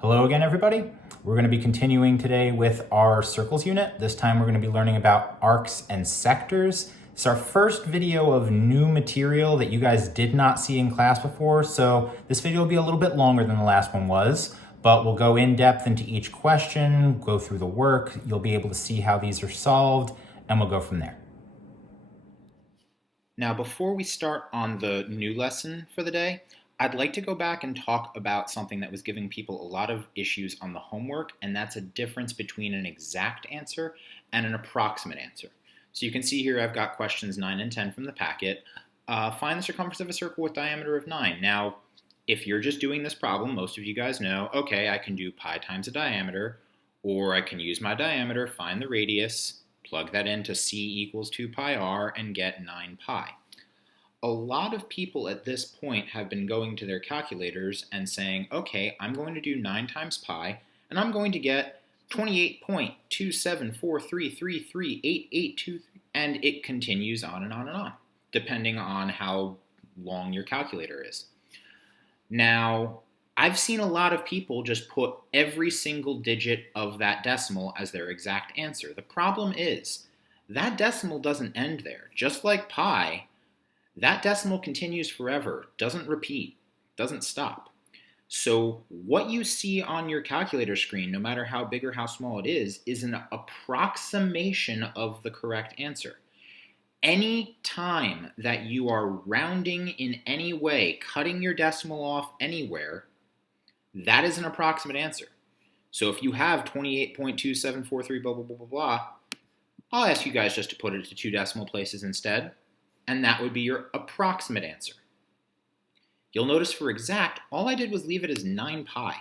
Hello again, everybody. We're going to be continuing today with our circles unit. This time we're going to be learning about arcs and sectors. It's our first video of new material that you guys did not see in class before, so this video will be a little bit longer than the last one was, but we'll go in depth into each question, go through the work, you'll be able to see how these are solved, and we'll go from there. Now, before we start on the new lesson for the day, I'd like to go back and talk about something that was giving people a lot of issues on the homework, and that's a difference between an exact answer and an approximate answer. So you can see here I've got questions 9 and 10 from the packet. Find the circumference of a circle with diameter of 9. Now, if you're just doing this problem, most of you guys know, okay, I can do pi times a diameter, or I can use my diameter, find the radius, plug that into c equals 2 pi r, and get 9 pi. A lot of people at this point have been going to their calculators and saying, okay, I'm going to do 9 times pi, and I'm going to get 28.274333882, and it continues on and on and on, depending on how long your calculator is. Now, I've seen a lot of people just put every single digit of that decimal as their exact answer. The problem is, that decimal doesn't end there. Just like pi, that decimal continues forever, doesn't repeat, doesn't stop. So what you see on your calculator screen, no matter how big or how small it is an approximation of the correct answer. Any time that you are rounding in any way, cutting your decimal off anywhere, that is an approximate answer. So if you have 28.2743 blah, blah, blah, blah, blah, I'll ask you guys just to put it to 2 decimal places instead, and that would be your approximate answer. You'll notice for exact, all I did was leave it as 9 pi.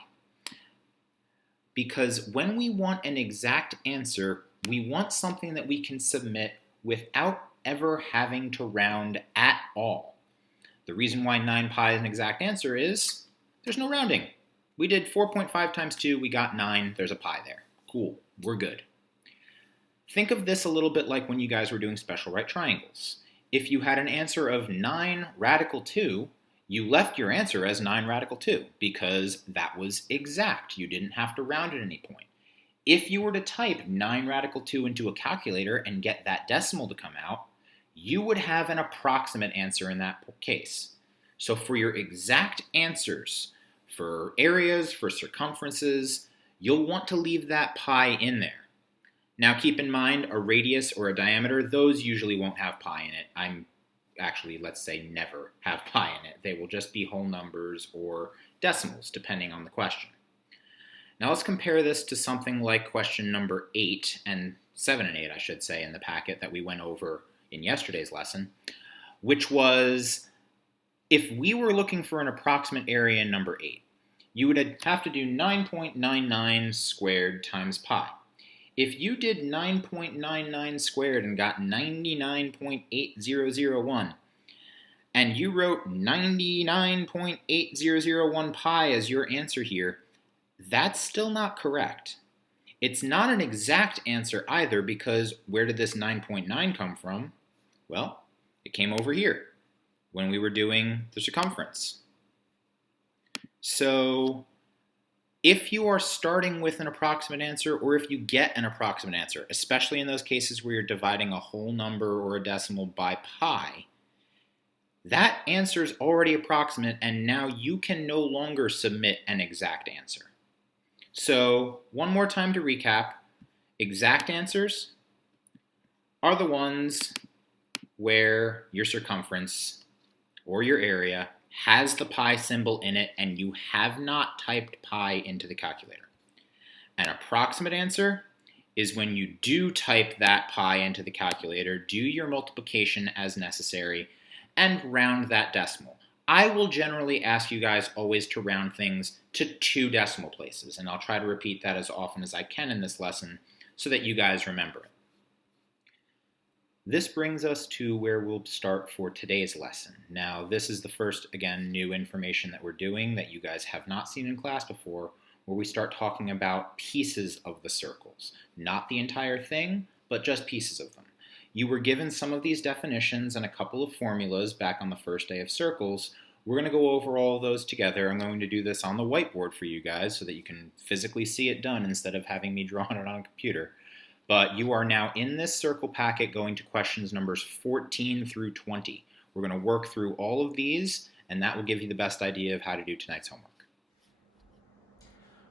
Because when we want an exact answer, we want something that we can submit without ever having to round at all. The reason why 9 pi is an exact answer is there's no rounding. We did 4.5 times 2, we got 9, there's a pi there. Cool, we're good. Think of this a little bit like when you guys were doing special right triangles. If you had an answer of 9 radical 2, you left your answer as 9 radical 2 because that was exact. You didn't have to round at any point. If you were to type 9 radical 2 into a calculator and get that decimal to come out, you would have an approximate answer in that case. So for your exact answers, for areas, for circumferences, you'll want to leave that pi in there. Now keep in mind, a radius or a diameter, those usually won't have pi in it. Let's say never have pi in it. They will just be whole numbers or decimals, depending on the question. Now let's compare this to something like question number 8 and 7 and 8, I should say, in the packet that we went over in yesterday's lesson, which was if we were looking for an approximate area in number 8, you would have to do 9.99 squared times pi. If you did 9.99 squared and got 99.8001, and you wrote 99.8001 pi as your answer here, that's still not correct. It's not an exact answer either, because where did this 9.9 come from? Well, it came over here when we were doing the circumference. So if you are starting with an approximate answer, or if you get an approximate answer, especially in those cases where you're dividing a whole number or a decimal by pi, that answer is already approximate, and now you can no longer submit an exact answer. So one more time to recap, exact answers are the ones where your circumference or your area has the pi symbol in it and you have not typed pi into the calculator. An approximate answer is when you do type that pi into the calculator, do your multiplication as necessary, and round that decimal. I will generally ask you guys always to round things to 2 decimal places, and I'll try to repeat that as often as I can in this lesson so that you guys remember it. This brings us to where we'll start for today's lesson. Now, this is the first, again, new information that we're doing that you guys have not seen in class before, where we start talking about pieces of the circles. Not the entire thing, but just pieces of them. You were given some of these definitions and a couple of formulas back on the first day of circles, We're going to go over all of those together. I'm going to do this on the whiteboard for you guys so that you can physically see it done instead of having me draw it on a computer. But you are now in this circle packet going to questions numbers 14 through 20. We're going to work through all of these, and that will give you the best idea of how to do tonight's homework.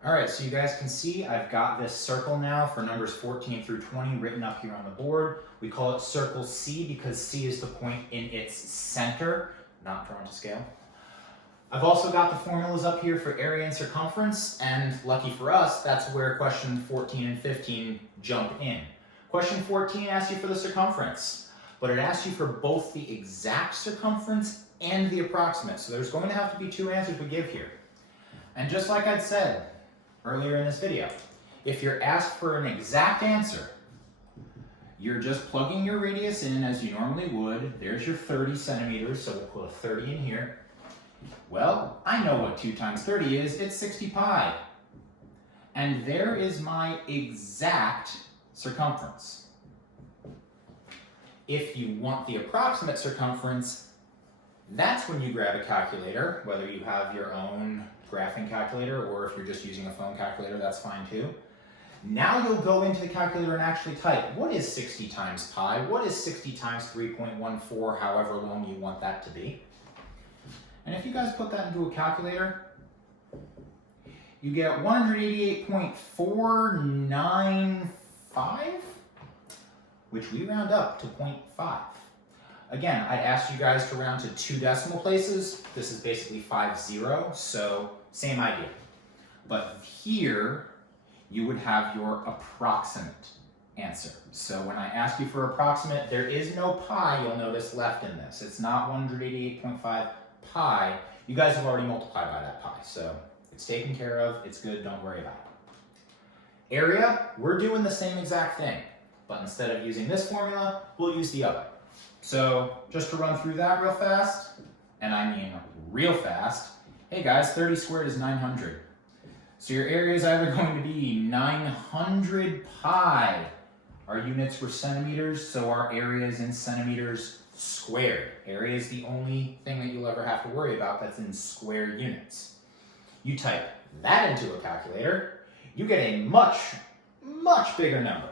All right, so you guys can see I've got this circle now for numbers 14 through 20 written up here on the board. We call it circle C because C is the point in its center, not drawn to scale. I've also got the formulas up here for area and circumference, and lucky for us, that's where question 14 and 15 jump in. Question 14 asks you for the circumference, but it asks you for both the exact circumference and the approximate, so there's going to have to be two answers we give here. And just like I'd said earlier in this video, if you're asked for an exact answer, you're just plugging your radius in as you normally would. There's your 30 centimeters, so we'll put a 30 in here. Well, I know what 2 times 30 is. It's 60 pi. And there is my exact circumference. If you want the approximate circumference, that's when you grab a calculator, whether you have your own graphing calculator or if you're just using a phone calculator, that's fine too. Now you'll go into the calculator and actually type, what is 60 times pi? What is 60 times 3.14, however long you want that to be? And if you guys put that into a calculator, you get 188.495, which we round up to 0.5. Again, I'd ask you guys to round to 2 decimal places. This is basically 50, so same idea. But here, you would have your approximate answer. So when I ask you for approximate, there is no pi, you'll notice, left in this. It's not 188.5 pi. You guys have already multiplied by that pi, so it's taken care of, it's good, don't worry about it. Area, we're doing the same exact thing, but instead of using this formula, we'll use the other. So just to run through that real fast, and I mean real fast, hey guys, 30 squared is 900. So your area is either going to be 900 pi. Our units were centimeters, so our area is in centimeters squared. Area is the only thing that you'll ever have to worry about that's in square units. You type that into a calculator, you get a much, much bigger number.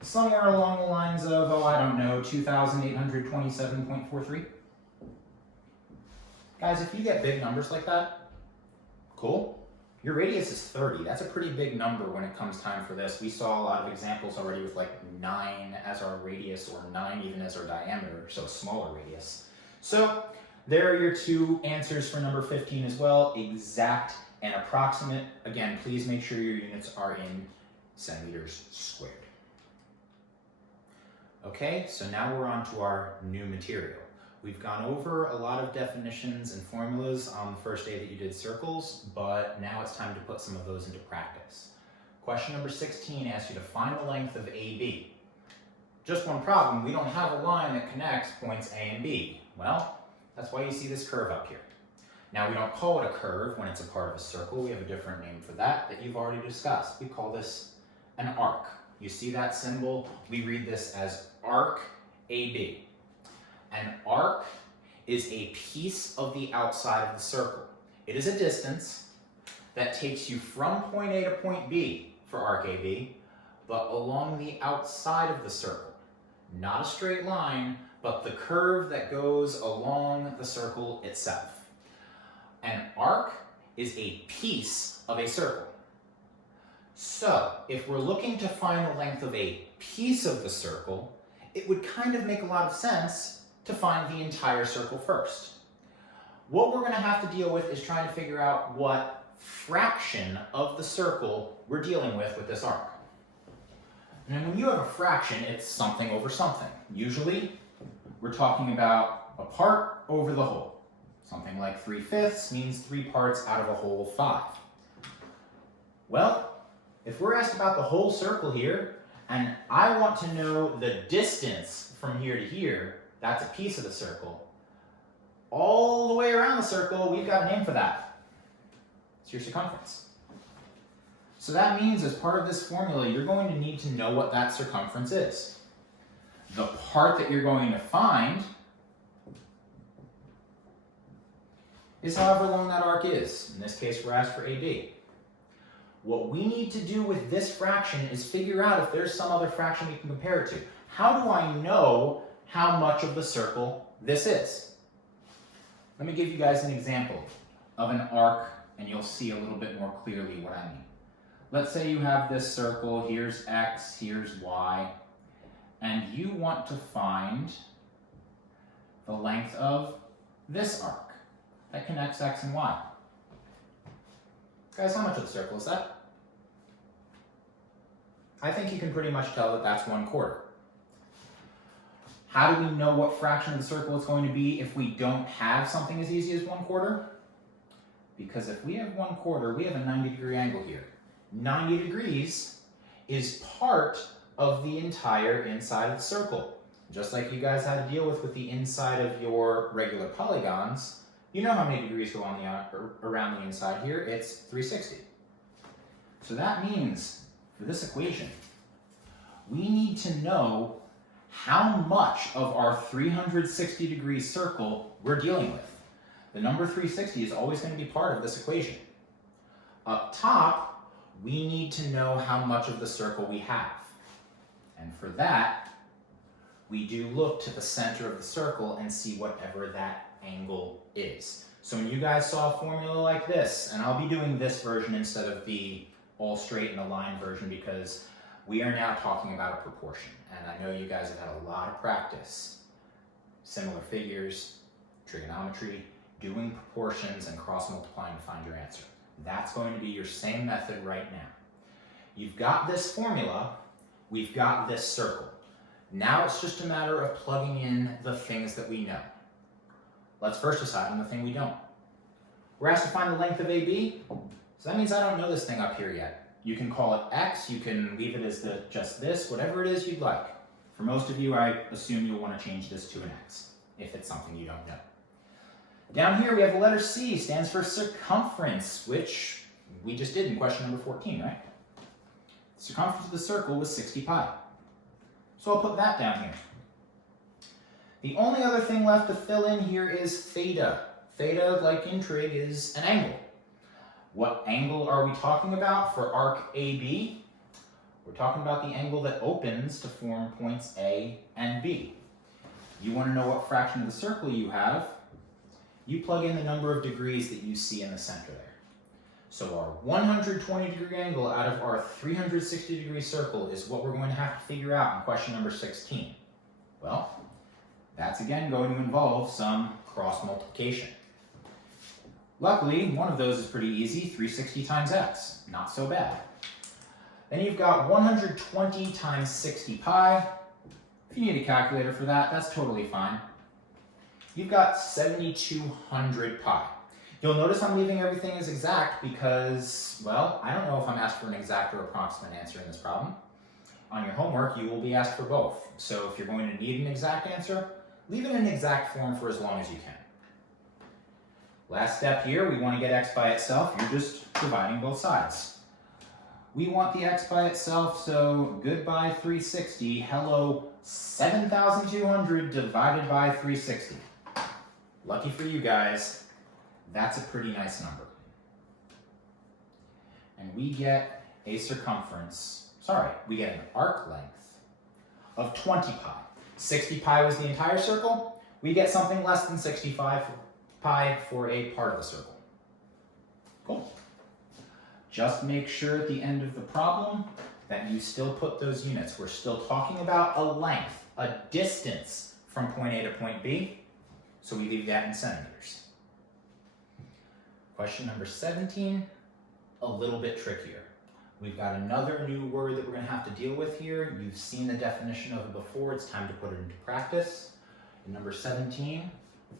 Somewhere along the lines of, oh, I don't know, 2,827.43. Guys, if you get big numbers like that, cool. Your radius is 30. That's a pretty big number when it comes time for this. We saw a lot of examples already with like 9 as our radius or 9 even as our diameter, so a smaller radius. So there are your 2 answers for number 15 as well, exact and approximate. Again, please make sure your units are in centimeters squared. Okay, so now we're on to our new material. We've gone over a lot of definitions and formulas on the first day that you did circles, but now it's time to put some of those into practice. Question number 16 asks you to find the length of AB. Just one problem, we don't have a line that connects points A and B. Well, that's why you see this curve up here. Now we don't call it a curve when it's a part of a circle. We have a different name for that you've already discussed. We call this an arc. You see that symbol? We read this as arc AB. An arc is a piece of the outside of the circle. It is a distance that takes you from point A to point B for arc AB, but along the outside of the circle. Not a straight line, but the curve that goes along the circle itself. An arc is a piece of a circle. So, if we're looking to find the length of a piece of the circle, it would kind of make a lot of sense to find the entire circle first. What we're going to have to deal with is trying to figure out what fraction of the circle we're dealing with this arc. And when you have a fraction, it's something over something. Usually, we're talking about a part over the whole. Something like 3/5 means 3 parts out of a whole 5. Well, if we're asked about the whole circle here, and I want to know the distance from here to here, that's a piece of the circle. All the way around the circle, we've got a name for that. It's your circumference. So that means as part of this formula, you're going to need to know what that circumference is. The part that you're going to find is however long that arc is. In this case, we're asked for AB. What we need to do with this fraction is figure out if there's some other fraction we can compare it to. How do I know how much of the circle this is? Let me give you guys an example of an arc, and you'll see a little bit more clearly what I mean. Let's say you have this circle, here's X, here's Y, and you want to find the length of this arc that connects X and Y. Guys, how much of the circle is that? I think you can pretty much tell that that's 1/4. How do we know what fraction of the circle it's going to be if we don't have something as easy as 1/4? Because if we have 1/4, we have a 90-degree angle here. 90 degrees is part of the entire inside of the circle. Just like you guys had to deal with the inside of your regular polygons, you know how many degrees go on around the inside here? It's 360. So that means, for this equation, we need to know how much of our 360-degree circle we're dealing with. The number 360 is always going to be part of this equation. Up top, we need to know how much of the circle we have. And for that, we do look to the center of the circle and see whatever that angle is. So when you guys saw a formula like this, and I'll be doing this version instead of the all straight in a line version because we are now talking about a proportion. And I know you guys have had a lot of practice. Similar figures, trigonometry, doing proportions and cross multiplying to find your answer. That's going to be your same method right now. You've got this formula, we've got this circle. Now it's just a matter of plugging in the things that we know. Let's first decide on the thing we don't. We're asked to find the length of AB, so that means I don't know this thing up here yet. You can call it X, you can leave it as just this, whatever it is you'd like. For most of you, I assume you'll want to change this to an X, if it's something you don't know. Down here we have the letter C, stands for circumference, which we just did in question number 14, right? The circumference of the circle was 60 pi. So I'll put that down here. The only other thing left to fill in here is theta. Theta, like in trig, is an angle. What angle are we talking about for arc AB? We're talking about the angle that opens to form points A and B. You want to know what fraction of the circle you have? You plug in the number of degrees that you see in the center there. So our 120-degree angle out of our 360-degree circle is what we're going to have to figure out in question number 16. Well, that's again going to involve some cross multiplication. Luckily, one of those is pretty easy, 360 times x, not so bad. Then you've got 120 times 60 pi. If you need a calculator for that, that's totally fine. You've got 7,200 pi. You'll notice I'm leaving everything as exact because, well, I don't know if I'm asked for an exact or approximate answer in this problem. On your homework, you will be asked for both. So if you're going to need an exact answer, leave it in exact form for as long as you can. Last step here, we want to get x by itself. You're just dividing both sides. We want the x by itself, so goodbye 360. Hello, 7,200 divided by 360. Lucky for you guys, that's a pretty nice number. And we get a circumference, we get an arc length of 20 pi. 60 pi was the entire circle. We get something less than 65 pi for a part of the circle. Cool. Just make sure at the end of the problem that you still put those units. We're still talking about a length, a distance from point A to point B, so we leave that in centimeters. Question number 17, a little bit trickier. We've got another new word that we're going to have to deal with here. You've seen the definition of it before. It's time to put it into practice. In number 17,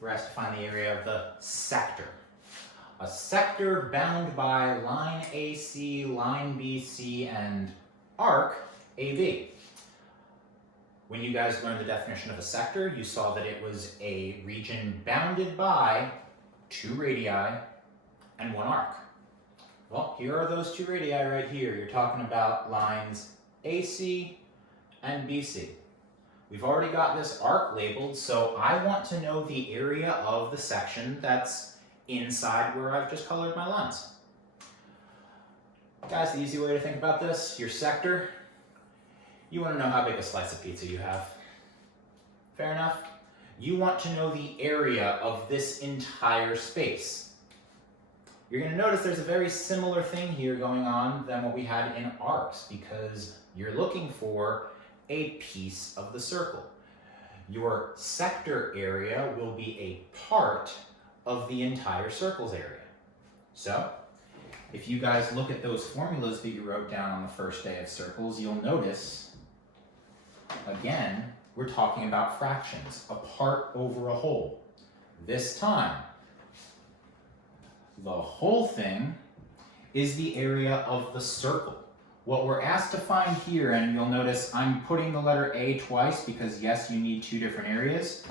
we're asked to find the area of the sector. A sector bound by line AC, line BC, and arc AB. When you guys learned the definition of a sector, you saw that it was a region bounded by 2 radii and 1 arc. Well, here are those 2 radii right here. You're talking about lines AC and BC. We've already got this arc labeled, so I want to know the area of the section that's inside where I've just colored my lines. Guys, the easy way to think about this, your sector, you want to know how big a slice of pizza you have. Fair enough? You want to know the area of this entire space. You're going to notice there's a very similar thing here going on than what we had in arcs, because you're looking for a piece of the circle. Your sector area will be a part of the entire circle's area. So, if you guys look at those formulas that you wrote down on the first day of circles, you'll notice, again, we're talking about fractions, a part over a whole. This time, the whole thing is the area of the circle. What we're asked to find here, and you'll notice I'm putting the letter A twice because yes, you need two different areas,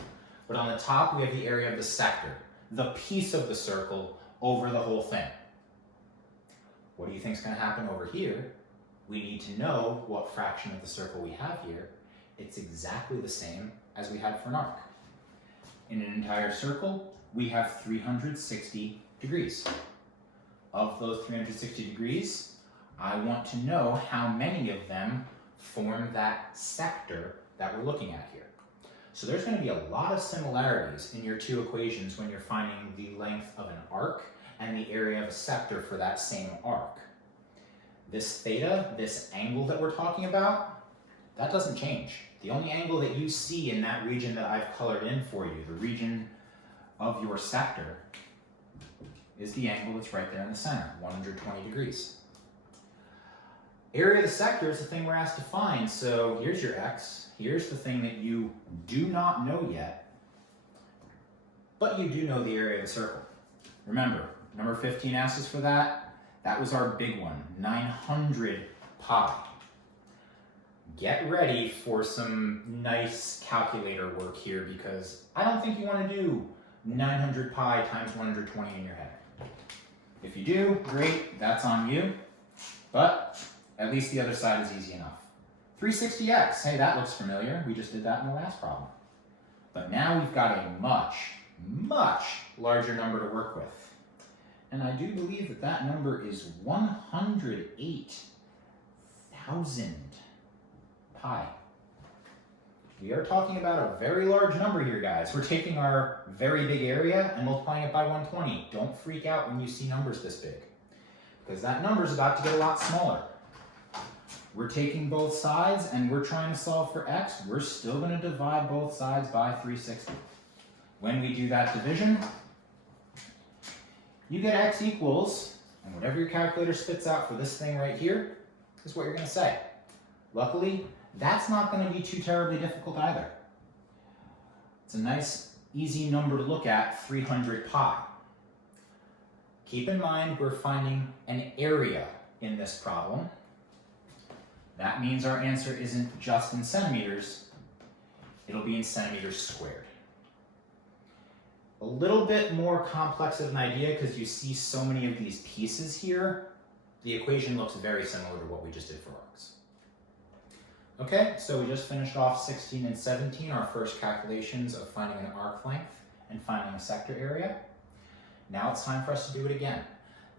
but on the top we have the area of the sector, the piece of the circle over the whole thing. What do you think is going to happen over here? We need to know what fraction of the circle we have here. It's exactly the same as we had for an arc. In an entire circle, we have 360 degrees. Of those 360 degrees, I want to know how many of them form that sector that we're looking at here. So there's going to be a lot of similarities in your two equations when you're finding the length of an arc and the area of a sector for that same arc. This theta, this angle that we're talking about, that doesn't change. The only angle that you see in that region that I've colored in for you, the region of your sector, is the angle that's right there in the center, 120 degrees. Area of the sector is the thing we're asked to find, so here's your x, here's the thing that you do not know yet, but you do know the area of the circle. Remember, number 15 asks us for that. That was our big one, 900 pi. Get ready for some nice calculator work here because I don't think you want to do 900 pi times 120 in your head. If you do, great, that's on you, but at least the other side is easy enough. 360x, hey, that looks familiar. We just did that in the last problem. But now we've got a much, much larger number to work with. And I do believe that that number is 108,000 pi. We are talking about a very large number here, guys. We're taking our very big area and multiplying it by 120. Don't freak out when you see numbers this big, because that number is about to get a lot smaller. We're taking both sides and we're trying to solve for x. We're still going to divide both sides by 360. When we do that division, you get x equals, and whatever your calculator spits out for this thing right here is what you're going to say. Luckily, that's not going to be too terribly difficult either. It's a nice, easy number to look at, 300 pi. Keep in mind we're finding an area in this problem. That means our answer isn't just in centimeters, it'll be in centimeters squared. A little bit more complex of an idea because you see so many of these pieces here. The equation looks very similar to what we just did for arcs. Okay, so we just finished off 16 and 17, our first calculations of finding an arc length and finding a sector area. Now it's time for us to do it again.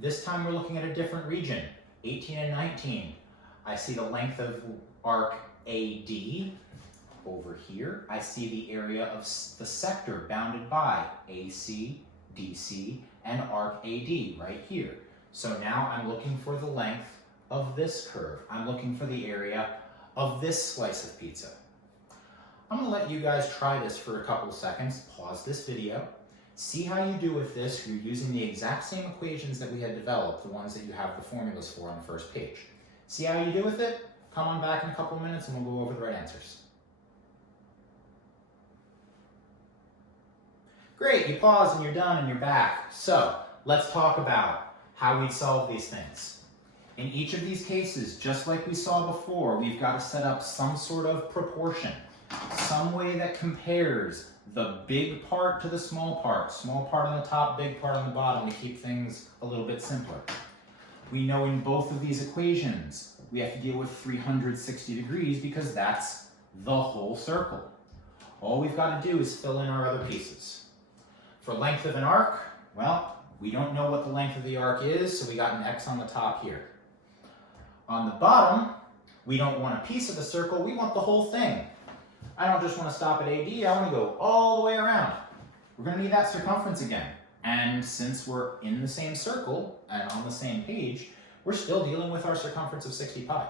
This time we're looking at a different region, 18 and 19. I see the length of arc AD over here. I see the area of the sector bounded by AC, DC, and arc AD right here. So now I'm looking for the length of this curve. I'm looking for the area of this slice of pizza. I'm going to let you guys try this for a couple of seconds. Pause this video. See how you do with this. You're using the exact same equations that we had developed, the ones that you have the formulas for on the first page. See how you do with it? Come on back in a couple of minutes and we'll go over the right answers. Great, you pause and you're done and you're back. So let's talk about how we solve these things. In each of these cases, just like we saw before, we've got to set up some sort of proportion, some way that compares the big part to the small part on the top, big part on the bottom, to keep things a little bit simpler. We know in both of these equations, we have to deal with 360 degrees because that's the whole circle. All we've got to do is fill in our other pieces. For length of an arc, well, We don't know what the length of the arc is, so we got an X on the top here. On the bottom, we don't want a piece of the circle, we want the whole thing. I don't just want to stop at AD, I want to go all the way around. We're going to need that circumference again. And since we're in the same circle and on the same page, we're still dealing with our circumference of 60 pi.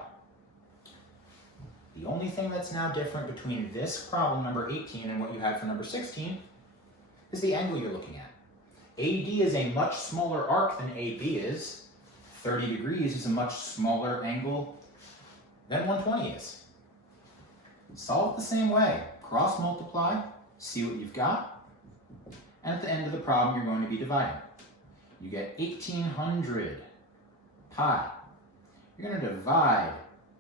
The only thing that's now different between this problem, number 18, and what you had for number 16 is the angle you're looking at. AD is a much smaller arc than AB is. 30 degrees is a much smaller angle than 120 is. Solve it the same way. Cross multiply, see what you've got, and at the end of the problem you're going to be dividing. You get 1800 pi. You're going to divide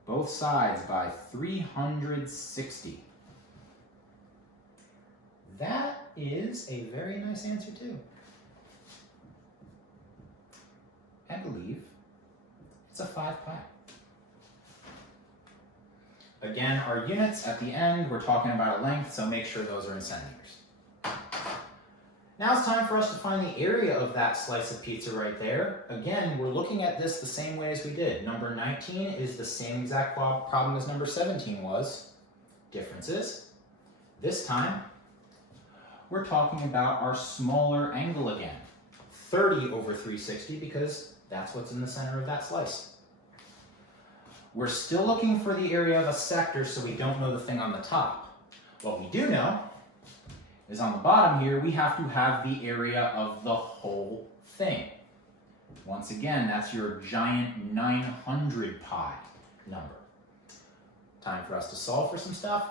both sides by 360. That is a very nice answer too. I believe it's a 5 pi. Again, our units at the end, we're talking about a length, so make sure those are in centimeters. Now it's time for us to find the area of that slice of pizza right there. Again, we're looking at this the same way as we did. Number 19 is the same exact problem as number 17 was. Differences. This time, we're talking about our smaller angle again. 30 over 360 because that's what's in the center of that slice. We're still looking for the area of a sector, so we don't know the thing on the top. What we do know is on the bottom here, we have to have the area of the whole thing. Once again, that's your giant 900 pi number. Time for us to solve for some stuff.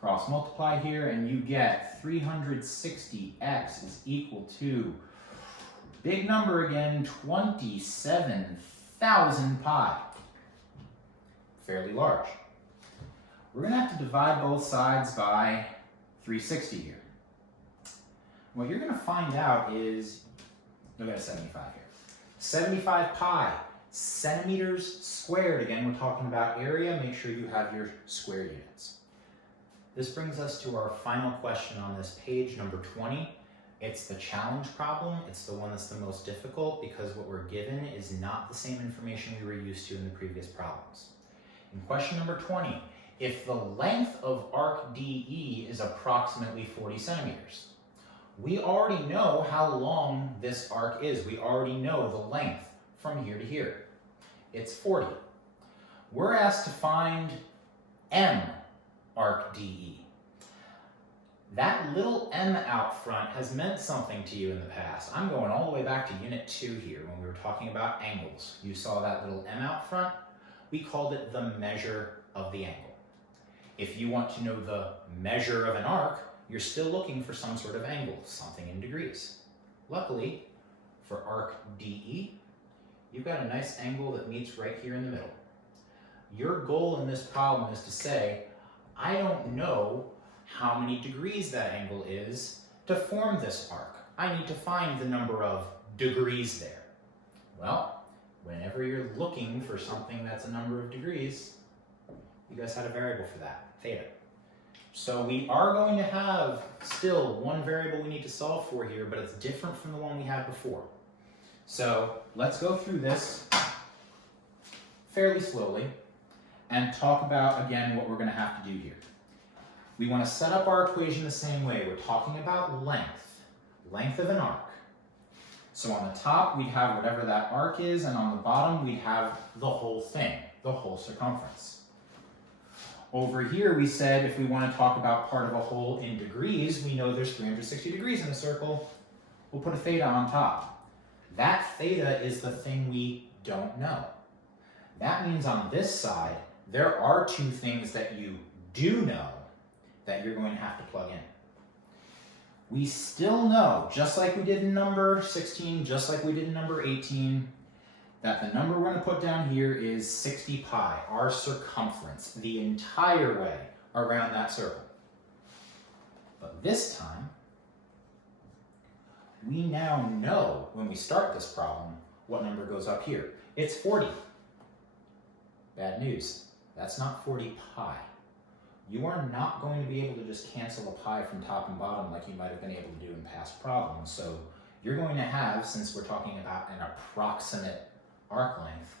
Cross multiply here, and you get 360x is equal to, big number again, 27,000 pi. Fairly large. We're going to have to divide both sides by 360 here. What you're going to find out is, look at 75 here. 75 pi, centimeters squared. Again, we're talking about area. Make sure you have your square units. This brings us to our final question on this page, number 20. It's the challenge problem. It's the one that's the most difficult because what we're given is not the same information we were used to in the previous problems. In question number 20, if the length of arc DE is approximately 40 centimeters, we already know how long this arc is. We already know the length from here to here. It's 40. We're asked to find M arc DE. That little M out front has meant something to you in the past. I'm going all the way back to Unit 2 here when we were talking about angles. You saw that little M out front. We called it the measure of the angle. If you want to know the measure of an arc, you're still looking for some sort of angle, something in degrees. Luckily, for arc DE, you've got a nice angle that meets right here in the middle. Your goal in this problem is to say, I don't know how many degrees that angle is to form this arc. I need to find the number of degrees there. Well, whenever you're looking for something that's a number of degrees, you guys had a variable for that, theta. So we are going to have still one variable we need to solve for here, but it's different from the one we had before. So let's go through this fairly slowly and talk about, again, what we're going to have to do here. We want to set up our equation the same way. We're talking about length of an arc. So on the top, we'd have whatever that arc is, and on the bottom, we'd have the whole thing, the whole circumference. Over here, we said if we want to talk about part of a whole in degrees, we know there's 360 degrees in a circle. We'll put a theta on top. That theta is the thing we don't know. That means on this side, there are two things that you do know that you're going to have to plug in. We still know, just like we did in number 16, just like we did in number 18, that the number we're going to put down here is 60 pi, our circumference, the entire way around that circle. But this time, we now know, when we start this problem, what number goes up here. It's 40. Bad news. That's not 40 pi. You are not going to be able to just cancel a pi from top and bottom like you might have been able to do in past problems, so you're going to have, since we're talking about an approximate arc length,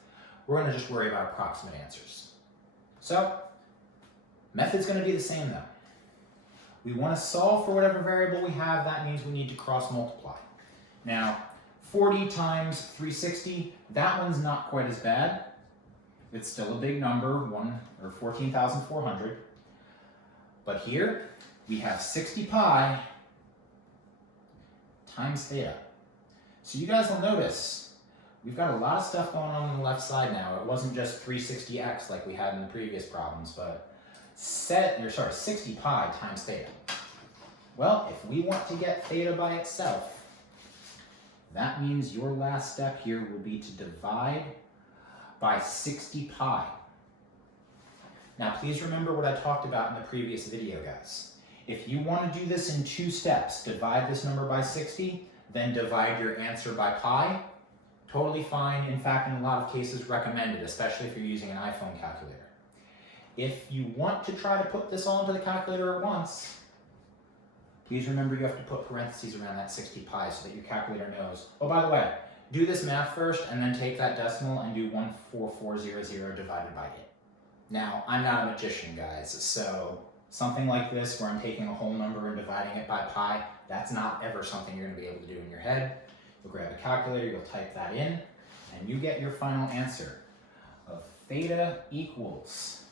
we're going to just worry about approximate answers. So, method's going to be the same though. We want to solve for whatever variable we have. That means we need to cross multiply. Now, 40 times 360, that one's not quite as bad. It's still a big number, 14,400. But here, we have 60 pi times theta. So you guys will notice, we've got a lot of stuff going on the left side now. It wasn't just 360x like we had in the previous problems, but 60 pi times theta. Well, if we want to get theta by itself, that means your last step here will be to divide by 60 pi. Now please remember what I talked about in the previous video, guys. If you want to do this in 2 steps, divide this number by 60, then divide your answer by pi, totally fine. In fact, in a lot of cases recommended, especially if you're using an iPhone calculator. If you want to try to put this all into the calculator at once, please remember you have to put parentheses around that 60 pi so that your calculator knows. Oh, by the way, do this math first and then take that decimal and do 14400 divided by it. Now, I'm not a magician, guys, so something like this where I'm taking a whole number and dividing it by pi, that's not ever something you're going to be able to do in your head. You'll grab a calculator, you'll type that in, and you get your final answer of theta equals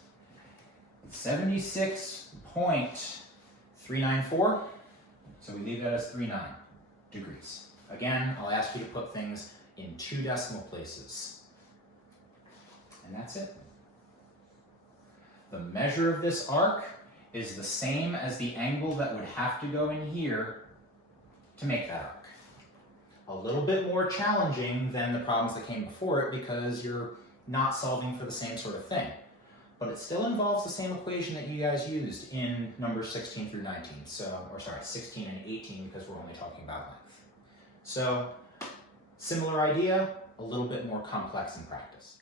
76.394. So we leave that as 39 degrees. Again, I'll ask you to put things in 2 decimal places. And that's it. The measure of this arc is the same as the angle that would have to go in here to make that arc. A little bit more challenging than the problems that came before it because you're not solving for the same sort of thing. But it still involves the same equation that you guys used in numbers 16 through 19. 16 and 18 because we're only talking about length. So, similar idea, a little bit more complex in practice.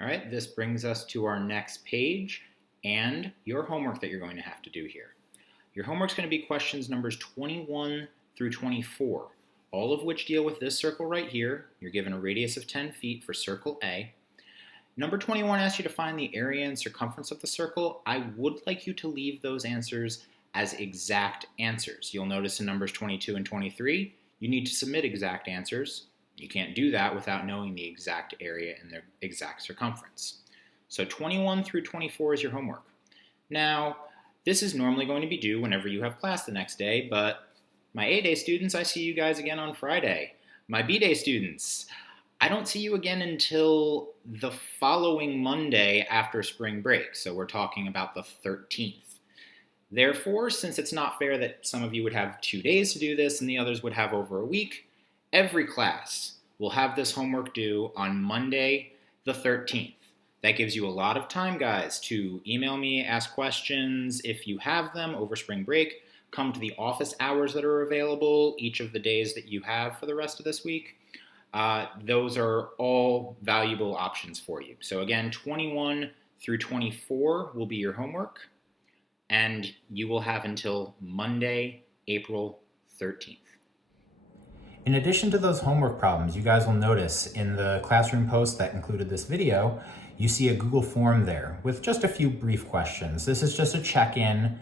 All right, this brings us to our next page and your homework that you're going to have to do here. Your homework's going to be questions numbers 21 through 24, all of which deal with this circle right here. You're given a radius of 10 feet for circle A. Number 21 asks you to find the area and circumference of the circle. I would like you to leave those answers as exact answers. You'll notice in numbers 22 and 23, you need to submit exact answers. You can't do that without knowing the exact area and the exact circumference. So 21 through 24 is your homework. Now, this is normally going to be due whenever you have class the next day, but my A-Day students, I see you guys again on Friday. My B-Day students, I don't see you again until the following Monday after spring break, so we're talking about the 13th. Therefore, since it's not fair that some of you would have 2 days to do this and the others would have over a week, every class will have this homework due on Monday the 13th. That gives you a lot of time, guys, to email me, ask questions if you have them over spring break. Come to the office hours that are available each of the days that you have for the rest of this week. Those are all valuable options for you. So again, 21 through 24 will be your homework, and you will have until Monday, April 13th. In addition to those homework problems, you guys will notice in the classroom post that included this video, you see a Google form there with just a few brief questions. This is just a check-in,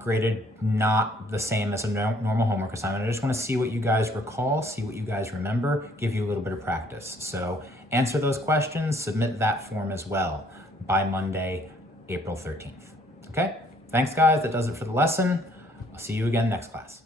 graded not the same as a normal homework assignment. I just want to see what you guys recall, see what you guys remember, give you a little bit of practice. So answer those questions, submit that form as well by Monday, April 13th. Okay? Thanks, guys. That does it for the lesson. I'll see you again next class.